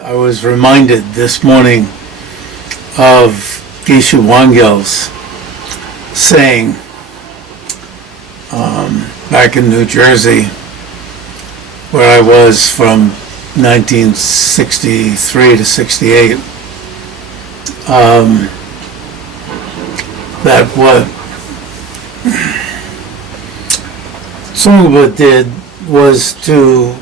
I was reminded this morning of Geshe Wangyal's saying back in New Jersey, where I was from 1963 to 68, that what Tsongkhapa did was to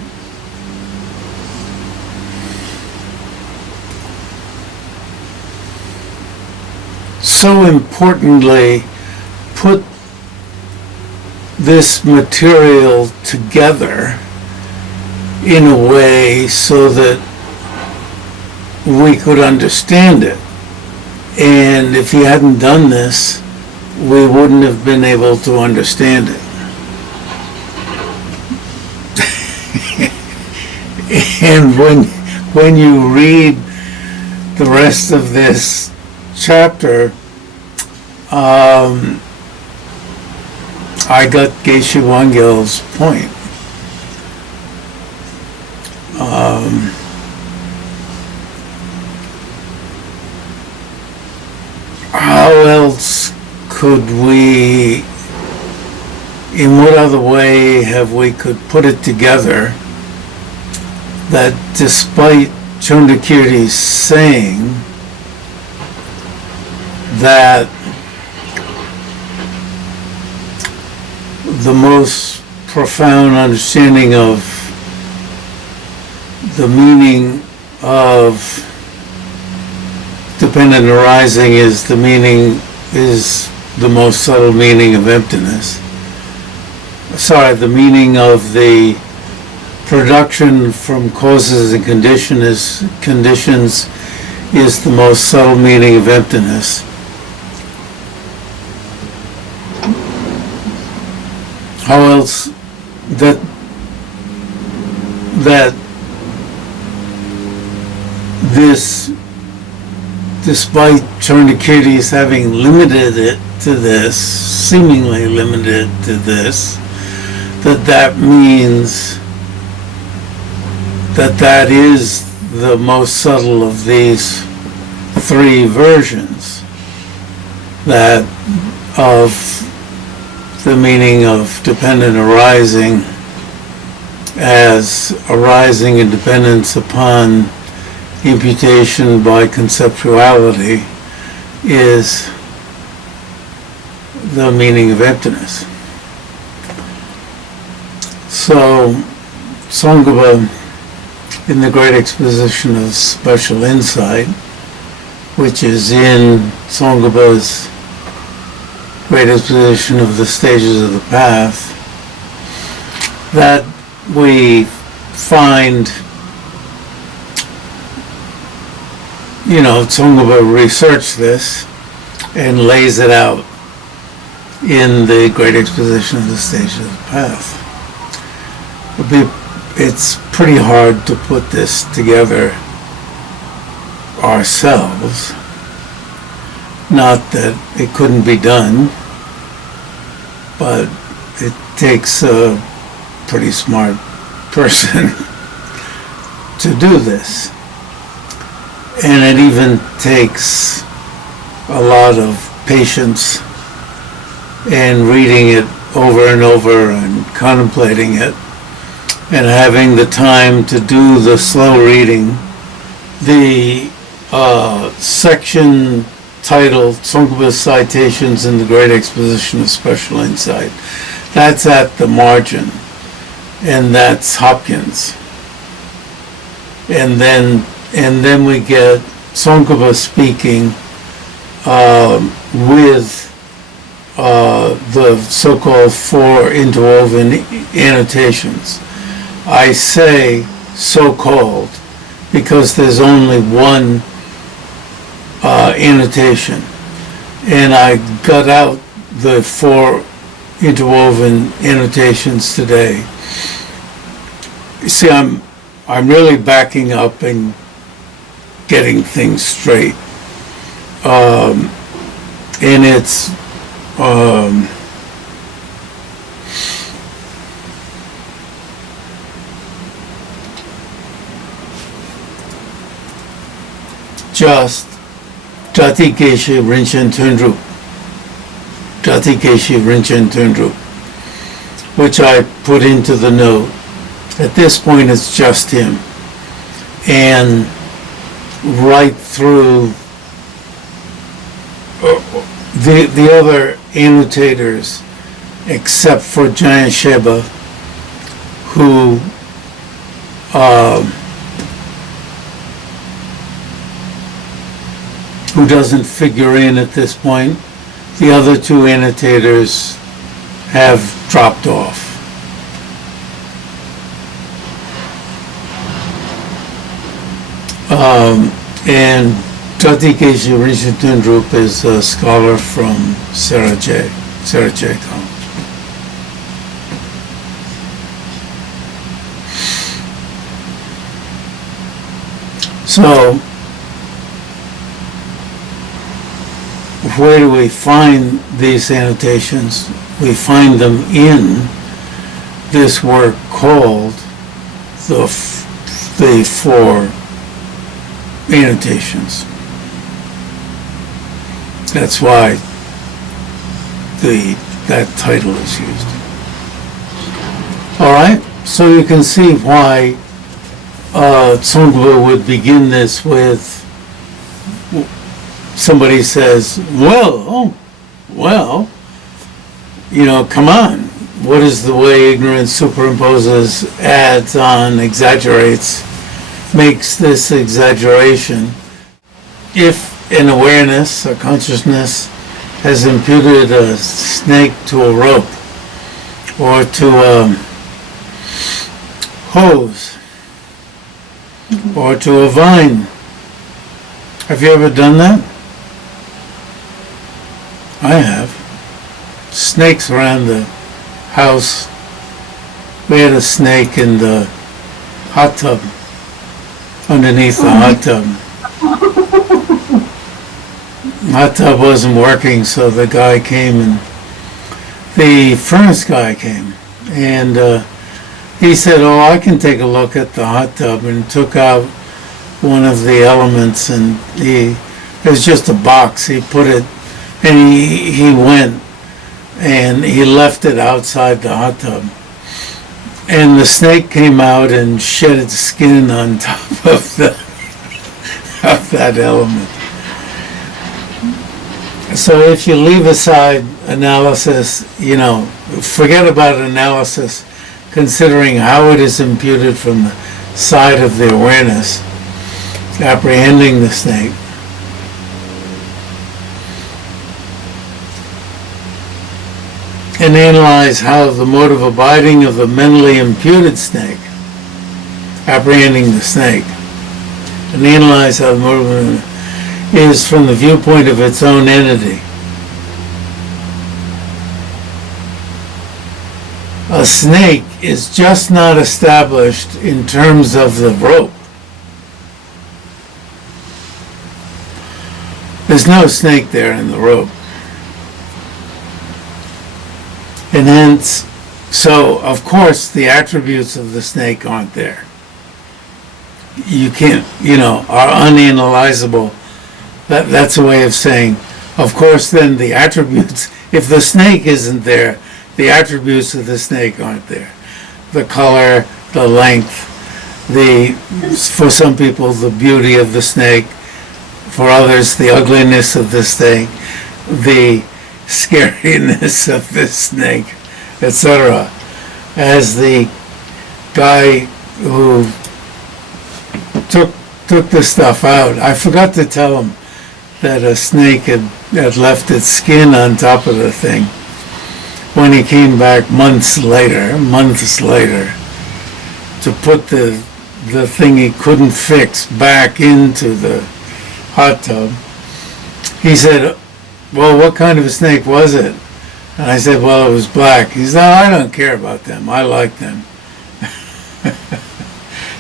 so importantly put this material together in a way so that we could understand it. And if he hadn't done this, we wouldn't have been able to understand it. And when you read the rest of this chapter, I got Geshe Wangyal's point. How else could we, in what other way have we could put it together that despite Chondakirti's saying that the most profound understanding of the meaning of dependent arising is the most subtle meaning of emptiness. The meaning of the production from causes and conditions is the most subtle meaning of emptiness. How else that this, despite Chondakirti's having limited it to this, seemingly limited to this, that means that is the most subtle of these three versions, that of the meaning of dependent arising as arising in dependence upon imputation by conceptuality is the meaning of emptiness. So Tsongkhapa, in the Great Exposition of Special Insight, which is in Tsongkhapa's Great Exposition of the Stages of the Path, that we find, Tsongkhapa researched this and lays it out in the Great Exposition of the Stages of the Path. It's pretty hard to put this together ourselves. Not that it couldn't be done, but it takes a pretty smart person to do this. And it even takes a lot of patience and reading it over and over and contemplating it and having the time to do the slow reading. The section titled Tsongkhapa's Citations in the Great Exposition of Special Insight, that's at the margin, and that's Hopkins. And then we get Tsongkhapa speaking with the so-called four interwoven annotations. I say so-called because there's only one annotation, and I got out the four interwoven annotations today. You see, I'm really backing up and getting things straight, and it's just Jati Geshe Rinchen Tundrup. Jati Geshe Rinchen Tundrup, which I put into the note. At this point, it's just him. And right through the other annotators, except for Giant Sheba, who doesn't figure in at this point. The other two annotators have dropped off. And Jati Geshe Rinchen Tundrup is a scholar from Sarajay College. So, where do we find these annotations? We find them in this work called the Four Annotations. That's why that title is used. All right, so you can see why Tsongpo would begin this with, somebody says, well, come on. What is the way ignorance superimposes, adds on, exaggerates, makes this exaggeration? If an awareness, a consciousness, has imputed a snake to a rope or to a hose or to a vine. Have you ever done that? I have. Snakes around the house. We had a snake in the hot tub, underneath the hot tub. The hot tub wasn't working, so the guy came, and the furnace guy came, and he said, "Oh, I can take a look at the hot tub," and took out one of the elements, and it was just a box. He put it, and he went, and he left it outside the hot tub. And the snake came out and shed its skin on top of that element. So if you leave aside analysis, forget about analysis, considering how it is imputed from the side of the awareness, apprehending the snake. And analyze how the mode of abiding of the mentally imputed snake, apprehending the snake, and analyze how the mode of is from the viewpoint of its own entity. A snake is just not established in terms of the rope. There's no snake there in the rope. And hence, so of course the attributes of the snake aren't there. You can't, are unanalyzable. That's a way of saying, of course then the attributes, if the snake isn't there, the attributes of the snake aren't there. The color, the length, for some people the beauty of the snake, for others the ugliness of the snake, the scariness of the snake, etc. As the guy who took the stuff out, I forgot to tell him that a snake had left its skin on top of the thing. When he came back months later, to put the thing he couldn't fix back into the hot tub, he said, "Well, what kind of a snake was it?" And I said, "Well, it was black." He said, "Oh, I don't care about them. I like them."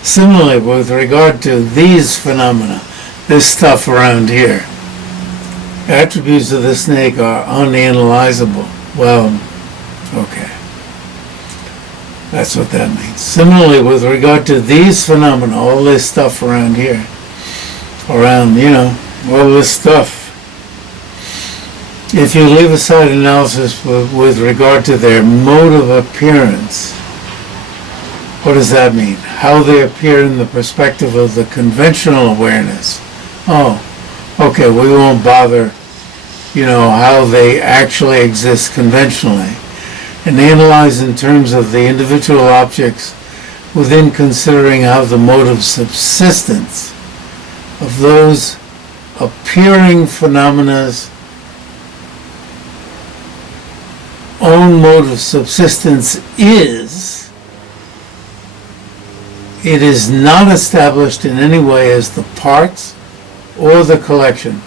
Similarly, with regard to these phenomena, this stuff around here, attributes of the snake are unanalyzable. Well, okay. That's what that means. Similarly, with regard to these phenomena, all this stuff around here, around, all this stuff. If you leave aside analysis with regard to their mode of appearance, what does that mean? How they appear in the perspective of the conventional awareness. Oh, okay, we won't bother, how they actually exist conventionally. And analyze in terms of the individual objects within considering how the mode of subsistence of those appearing phenomena's own mode of subsistence is, it is not established in any way as the parts or the collection.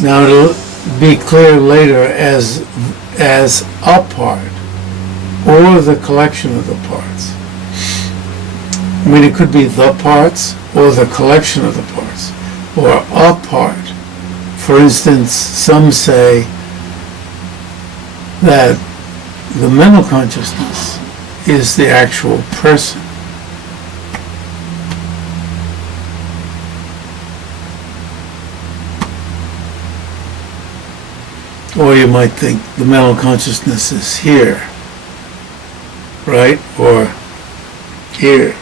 Now it'll be clear later as a part or the collection of the parts. I mean, it could be the parts or the collection of the parts or a part. For instance, some say that the mental consciousness is the actual person. Or you might think the mental consciousness is here, right? Or here,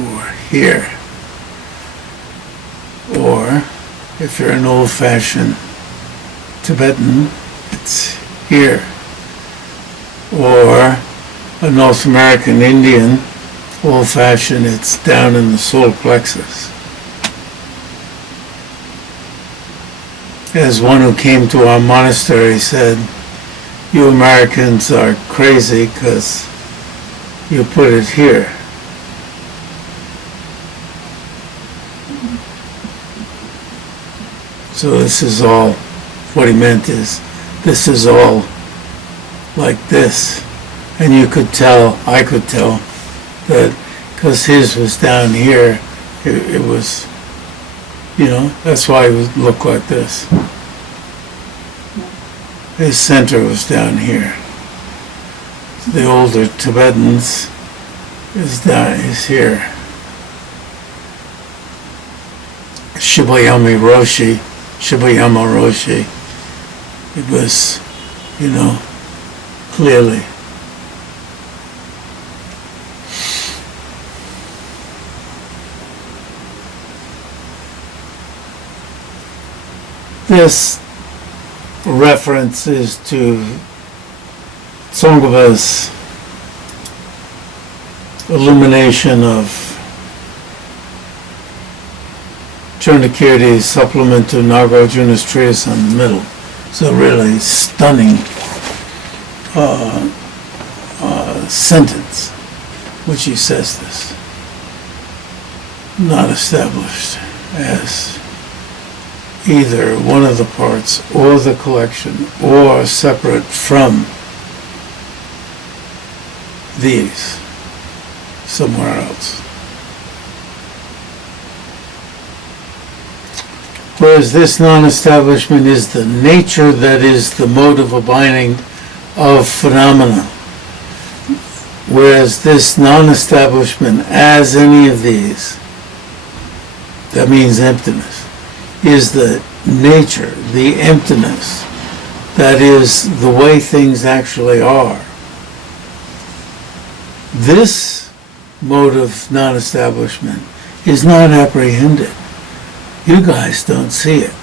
or here. Or, if you're an old-fashioned Tibetan, it's here. Or a North American Indian, old-fashioned, it's down in the solar plexus. As one who came to our monastery said, you Americans are crazy because you put it here. So this is all, what he meant is, this is all like this. And you could tell, I could tell, that because his was down here, it was, that's why it would look like this. His center was down here. The older Tibetans is here. Shibayama Roshi, it was, clearly. This reference is to Tsongkhapa's illumination of Chernakirti's supplement to Nagarjuna's treatise on the middle. It's a really stunning sentence, which he says this. Not established as either one of the parts or the collection or separate from these somewhere else. Whereas this non-establishment is the nature that is the mode of abiding of phenomena. Whereas this non-establishment as any of these, that means emptiness, is the nature, the emptiness, that is the way things actually are. This mode of non-establishment is not apprehended. You guys don't see it.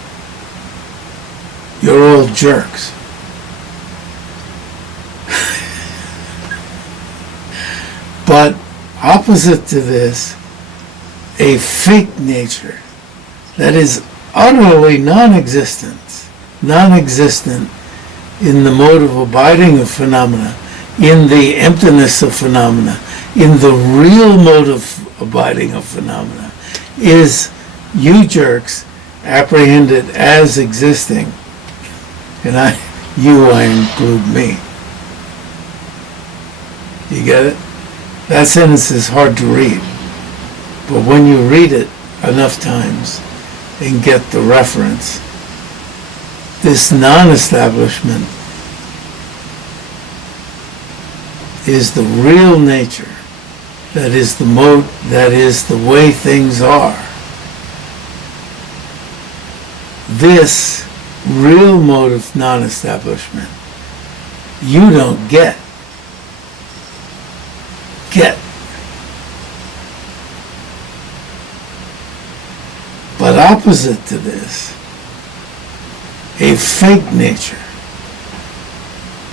You're all jerks. But opposite to this, a fake nature that is utterly non-existent in the mode of abiding of phenomena, in the emptiness of phenomena, in the real mode of abiding of phenomena, is you jerks apprehended as existing. And I include me. You get it? That sentence is hard to read. But when you read it enough times and get the reference, this non-establishment is the real nature, that is the mode, that is the way things are. this real mode of non-establishment you don't get. But opposite to this, a fake nature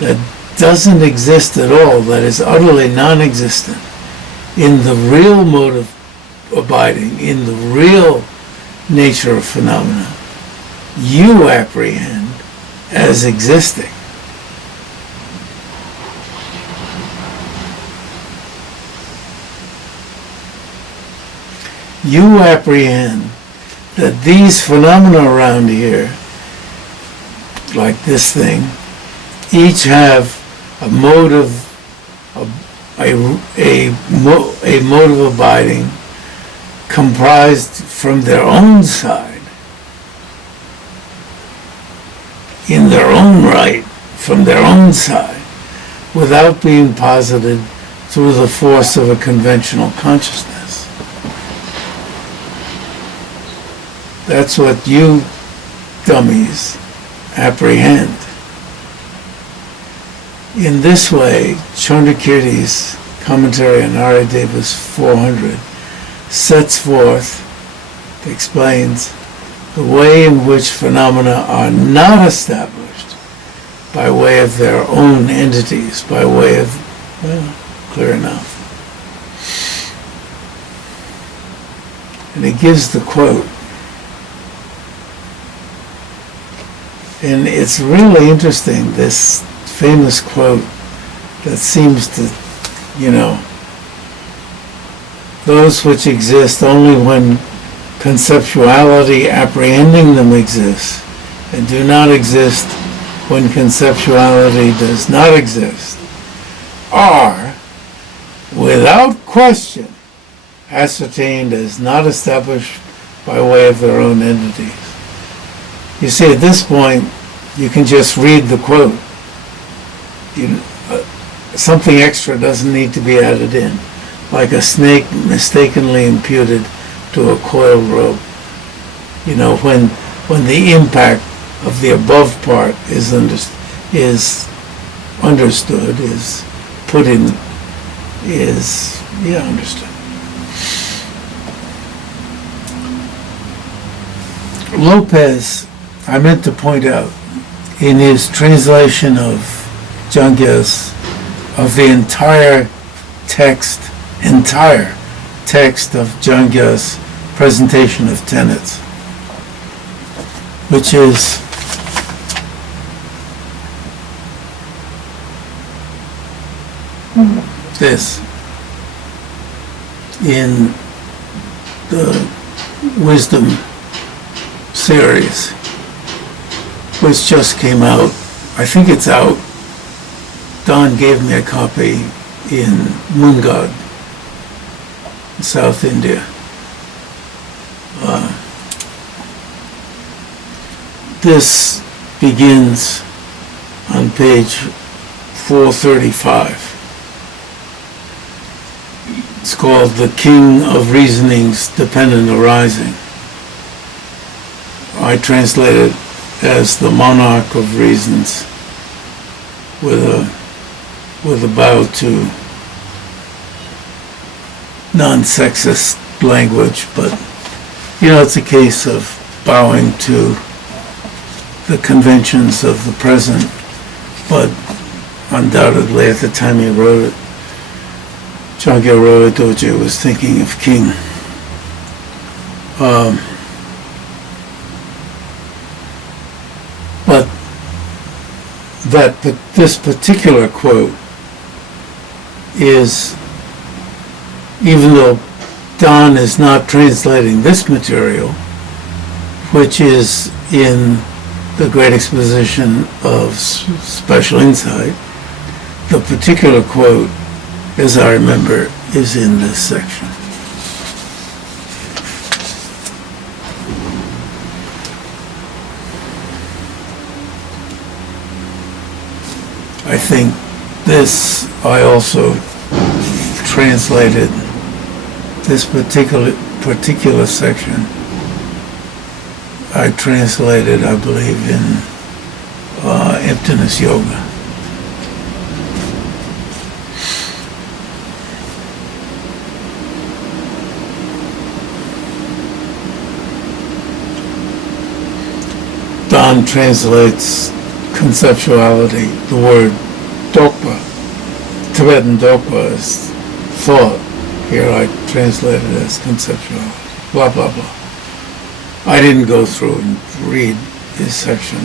that doesn't exist at all, that is utterly non-existent in the real mode of abiding, in the real nature of phenomena, you apprehend as existing. You apprehend that these phenomena around here, like this thing, each have a mode of a mode of abiding comprised from their own side, in their own right, from their own side, without being posited through the force of a conventional consciousness. That's what you dummies apprehend. In this way, Chandrakirti's commentary on Ari Deva's 400 sets forth, explains, the way in which phenomena are not established by way of their own entities, by way of, well, clear enough. And he gives the quote. And it's really interesting, this famous quote that seems to, those which exist only when conceptuality apprehending them exists, and do not exist when conceptuality does not exist, are, without question, ascertained as not established by way of their own entities. You see, at this point, you can just read the quote. Something extra doesn't need to be added in, like a snake mistakenly imputed to a coiled rope. When the impact of the above part is understood, is put in, understood. Lopez, I meant to point out, in his translation of Jang-kya's, of the entire text of Jang-kya's presentation of tenets, which is this, in the Wisdom series, which just came out. I think it's out. Don gave me a copy in Mungad, South India. This begins on page 435. It's called The King of Reasoning's Dependent Arising. I translate it as the monarch of reasons, with a bow to non-sexist language, but it's a case of bowing to the conventions of the present, but undoubtedly at the time he wrote it, Jang-kya Röl-pay-dor-jay was thinking of king. But this particular quote is, even though Don is not translating this material, which is in the Great Exposition of Special Insight, the particular quote, as I remember, is in this section. I think this, I also translated this particular section I translated, I believe, in Emptiness Yoga. Don translates conceptuality. The word dokpa, Tibetan dokpa, is thought. Here I translate it as conceptuality. Blah, blah, blah. I didn't go through and read his section,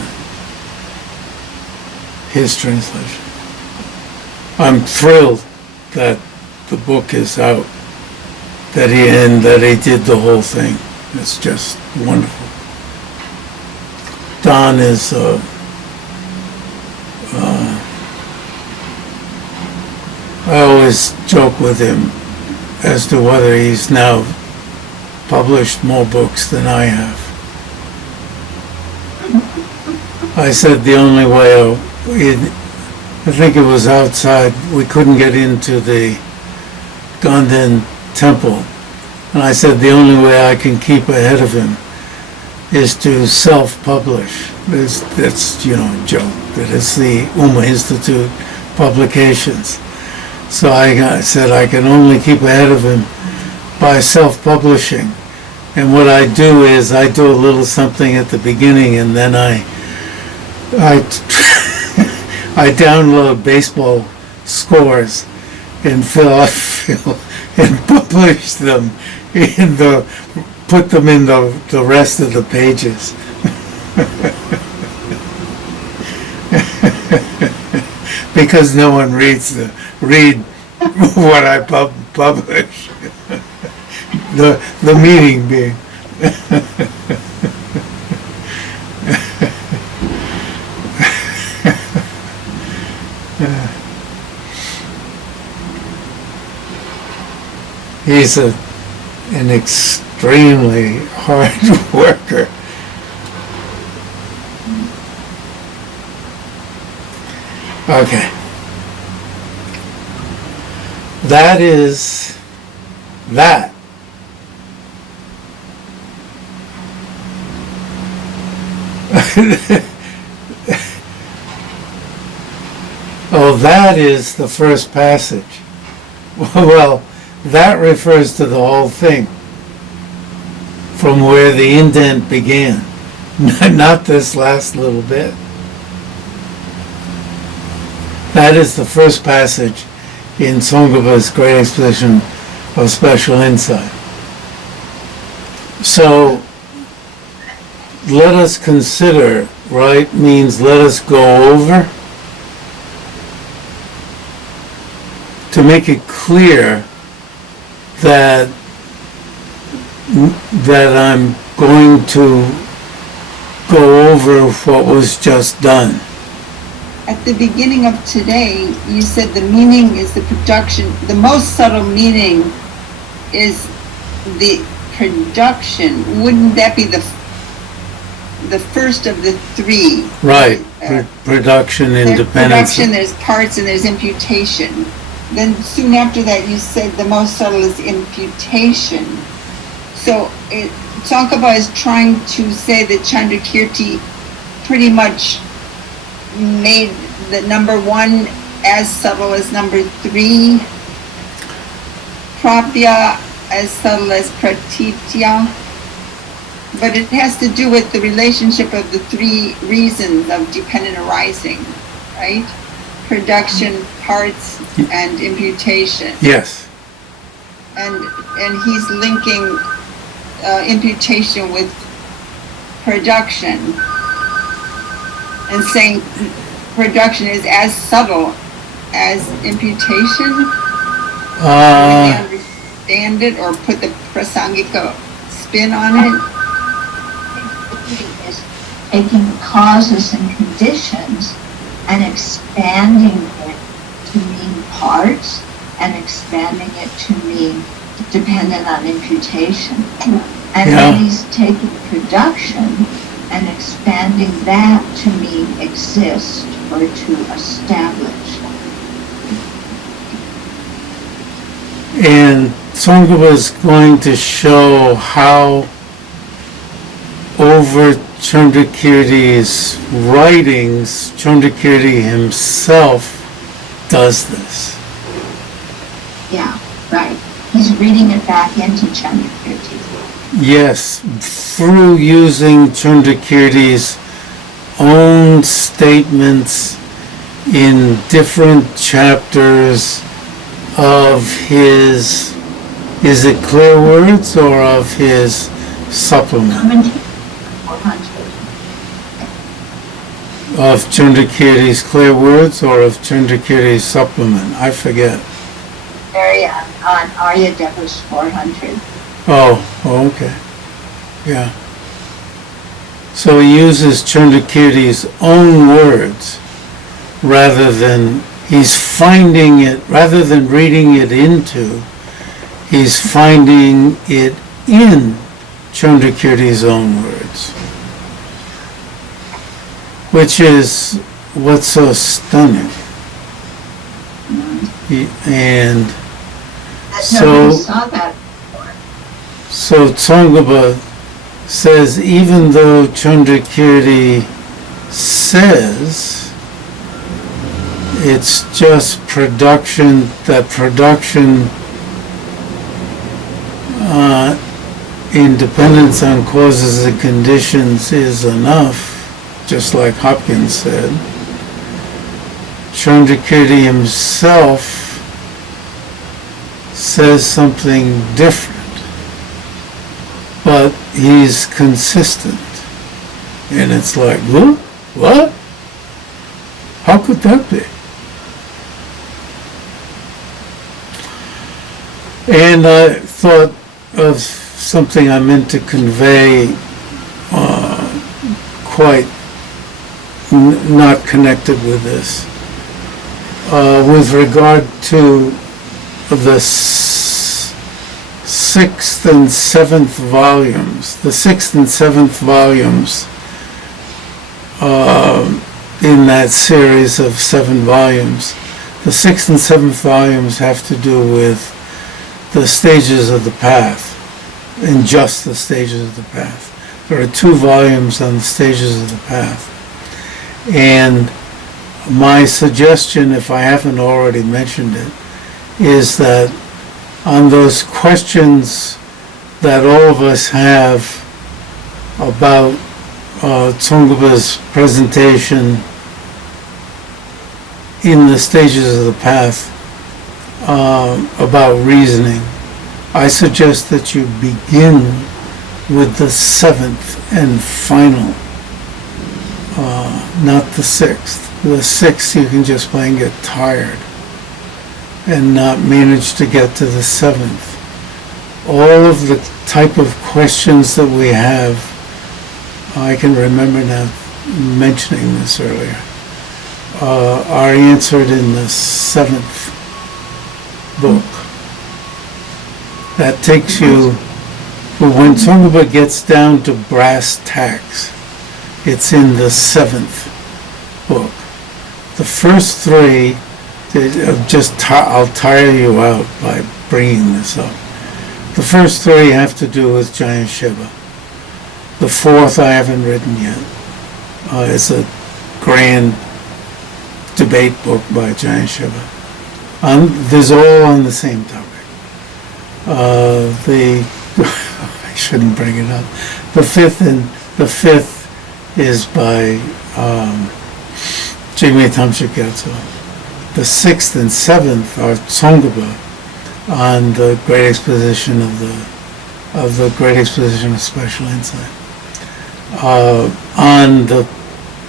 his translation. I'm thrilled that the book is out, that he did the whole thing. It's just wonderful. Don is I always joke with him as to whether he's now published more books than I have. I said the only way, I think it was outside, we couldn't get into the Ganden temple, and I said the only way I can keep ahead of him is to self-publish. That's a joke, that it's the Uma Institute publications. So I said I can only keep ahead of him by self-publishing. And what I do is I do a little something at the beginning, and then I download baseball scores and and publish them put them in the rest of the pages. Because no one read what I publish. The meaning being. He's an extremely hard worker. Okay. That is that. Oh, that is the first passage. Well, that refers to the whole thing, from where the indent began, not this last little bit. That is the first passage in Tsongkhapa's Great Exposition of Special Insight. So, let us consider, right, means let us go over, to make it clear that I'm going to go over what was just done. At the beginning of today, you said the meaning is the production. The most subtle meaning is the production. Wouldn't that be the first of the three? Right. Production, independence. There's production, there's parts, and there's imputation. Then soon after that, you said the most subtle is imputation. So Tsongkhapa is trying to say that Chandrakirti pretty much made the number one as subtle as number three, Prapya as subtle as Pratitya, but it has to do with the relationship of the three reasons of dependent arising, right? Production, parts, and imputation. Yes. And he's linking imputation with production, and saying production is as subtle as imputation. Really understand it, or put the prasangika spin on it? Is taking causes and conditions and expanding it to mean parts, and expanding it to mean dependent on imputation. And then he's taking production and expanding that to mean exist or to establish. And Tsongkhapa is going to show how over Chandrakirti's writings, Chandrakirti himself does this. Yeah, right. He's reading it back into Jang-kya. Yes, through using Chandrakirti's own statements in different chapters of his, is it Clear Words or of his supplement? Commentary 400. Of Chandrakirti's Clear Words or of Chandrakirti's supplement? I forget. Very on Arya Deva's 400. Oh, okay. Yeah. So he uses Chandrakirti's own words rather than, he's finding it, rather than reading it into, he's finding it in Chandrakirti's own words. Which is what's so stunning. And Nobody saw that before. so Tsongkhapa says, even though Chandrakirti says it's just production, that production in dependence on causes and conditions is enough, just like Hopkins said, Chandrakirti himself says something different, but he's consistent. And it's like, what? How could that be? And I thought of something I meant to convey, quite not connected with this, with regard to the sixth and seventh volumes. The sixth and seventh volumes in that series of 7 volumes. The sixth and seventh volumes have to do with the stages of the path, and just the stages of the path. There are 2 volumes on the stages of the path. And my suggestion, if I haven't already mentioned it, is that on those questions that all of us have about Tsongkhapa's presentation in the stages of the path, about reasoning, I suggest that you begin with the 7th and final, not the 6th. The 6th you can just plain get tired and not manage to get to the 7th. All of the type of questions that we have, I can remember now mentioning this earlier, are answered in the 7th book. That takes you, when Tsongkhapa gets down to brass tacks, it's in the 7th book. The first 3, I'll tire you out by bringing this up. The first 3 have to do with Giant Shiva. The 4th I haven't written yet. It's a grand debate book by Giant Shiva. There's all on the same topic. I shouldn't bring it up. The 5th is by Jigme Tamsha Gyatso. The 6th and 7th are Tsongkhapa on the Great Exposition of the Great Exposition of Special Insight. On the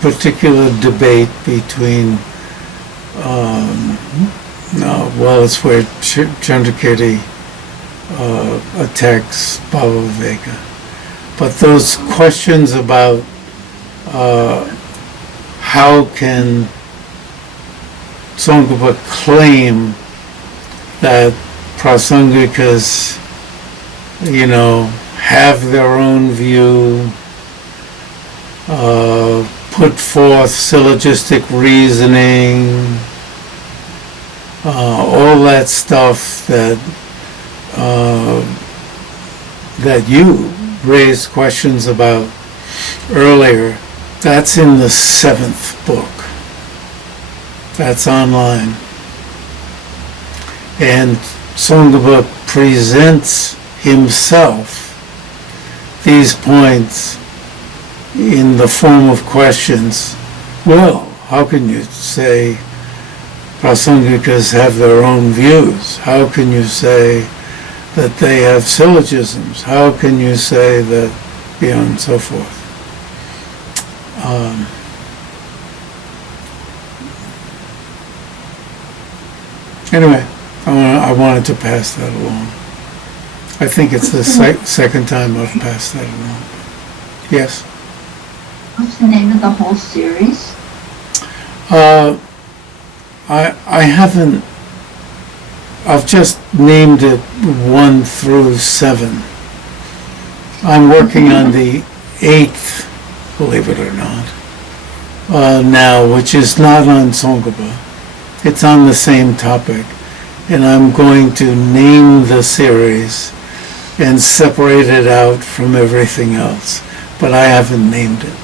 particular debate between, it's where Chandrakirti attacks Bhava Viveka. But those questions about how can Tsongkhapa claim that prasangikas, have their own view, put forth syllogistic reasoning, all that stuff that you raised questions about earlier, that's in the 7th book. That's online. And Tsongkhapa presents himself these points in the form of questions. Well, how can you say Prasangikas have their own views? How can you say that they have syllogisms? How can you say that, and so forth? Anyway, I wanted to pass that along. I think it's the second time I've passed that along. Yes? What's the name of the whole series? I haven't, I've just named it 1 through 7. I'm working on the 8th, believe it or not, now, which is not on Tsongkhapa. It's on the same topic. And I'm going to name the series and separate it out from everything else. But I haven't named it.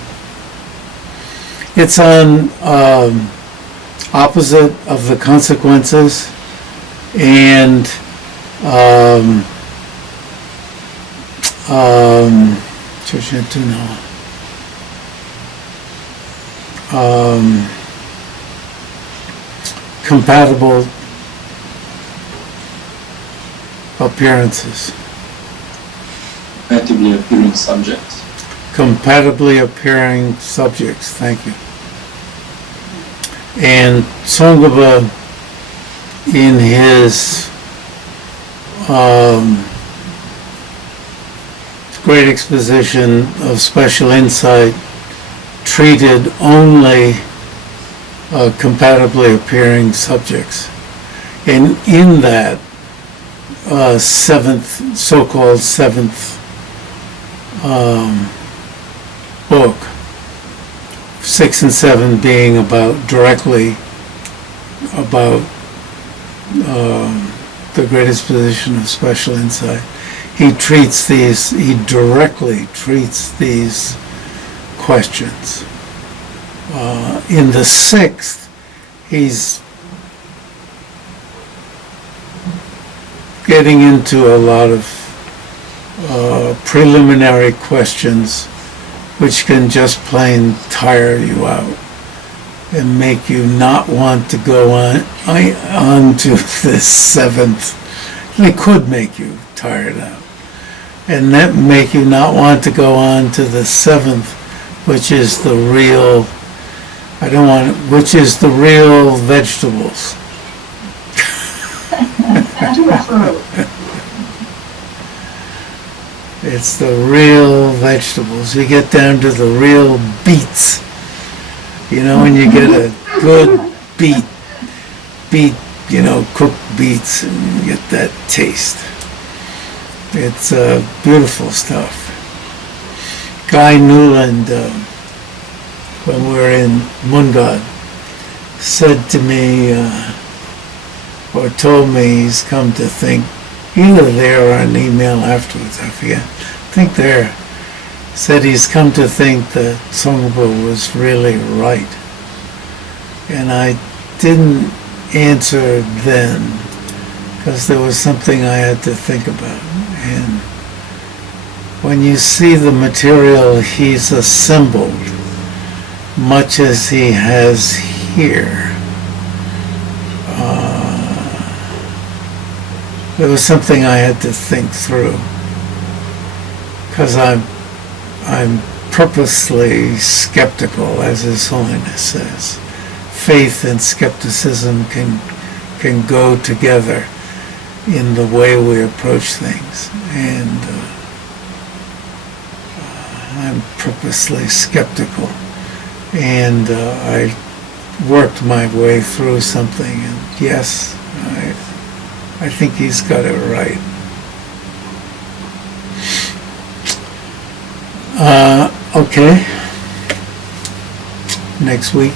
It's on opposite of the consequences and compatible appearances. Compatibly appearing subjects. Compatibly appearing subjects, thank you. And Tsongkhapa, in his great exposition of special insight, treated only compatibly appearing subjects. And in that so-called seventh book, 6 and 7 being directly about the great exposition of special insight. He directly treats these questions. In the 6th, he's getting into a lot of preliminary questions which can just plain tire you out and make you not want to go on to the 7th. They could make you tired out. And that make you not want to go on to the 7th, which is the real, which is the real vegetables. It's the real vegetables. You get down to the real beets. You know, when you get a good beet, cooked beets, and you get that taste. It's beautiful stuff. Guy Newland, when we were in Mungad, said to me, or told me he's come to think, either there or an email afterwards, I forget. I think there. Said he's come to think that Tsongkhapa was really right. And I didn't answer then, because there was something I had to think about. And when you see the material he's assembled, much as he has here, there was something I had to think through, because I'm purposely skeptical, as His Holiness says. Faith and skepticism can go together in the way we approach things, and I'm purposely skeptical, and I worked my way through something, and yes, I think he's got it right. Okay. Next week.